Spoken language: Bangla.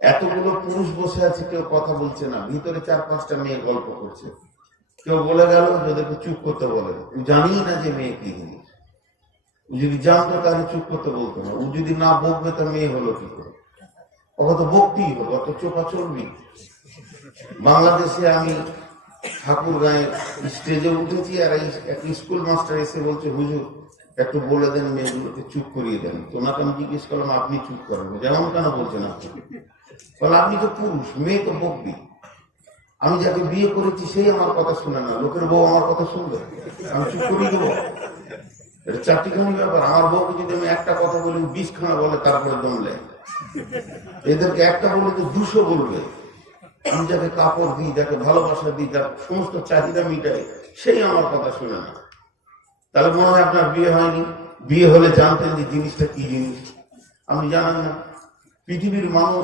এতগুলো পুরুষ বসে আছে, কেউ কথা বলছে না, ভিতরে 4-5টা মেয়ে গল্প করছে। কেউ বলে গেল যে ওদেরকে চুপ করতে বলে, জানি না যে মেয়ে কি জিনিস। ও যদি জানতো তাহলে চুপ করতে বলতো না। ও যদি না বকবে তা মেয়ে হলো কি করে? ওকে তো বকতেই হলো, অত চোপা চলবি। বাংলাদেশে আমি ঠাকুর গায়ে স্টেজে উঠেছি, আর এক স্কুল মাস্টার এসে বলছে, হুজুর একটু বলে দেন মেয়েগুলোকে চুপ করিয়ে দেন। তোমাকে আমি জিজ্ঞেস করলাম, আপনি চুপ করেন যেমন কেন বলছেন আপনি? বলে আপনি তো পুরুষ, মেয়ে তো বকবি। আমি যাকে বিয়ে করেছি সেই আমার কথা শুনে না, লোকের বউ আমার কথা শুনবে, আমি চুপ করিয়ে দেবো? এটা চারটিখানি ব্যাপার। আমার বউকে যদি আমি একটা কথা বলি 20খানা বলে, তারপরে দম নেয়। এদেরকে একটা বলে তো 200 বলবে। আমি যাকে কাপড় দিই, যাকে ভালোবাসা দিই, যার সমস্ত চাহিদা মিটাই, সেই আমার কথা শুনে না। তাহলে মনে হয় আপনার বিয়ে হয়নি। বিয়ে হলে জানতেন যে জিনিসটা কি জিনিস, আপনি জানেন না। পৃথিবীর মানুষ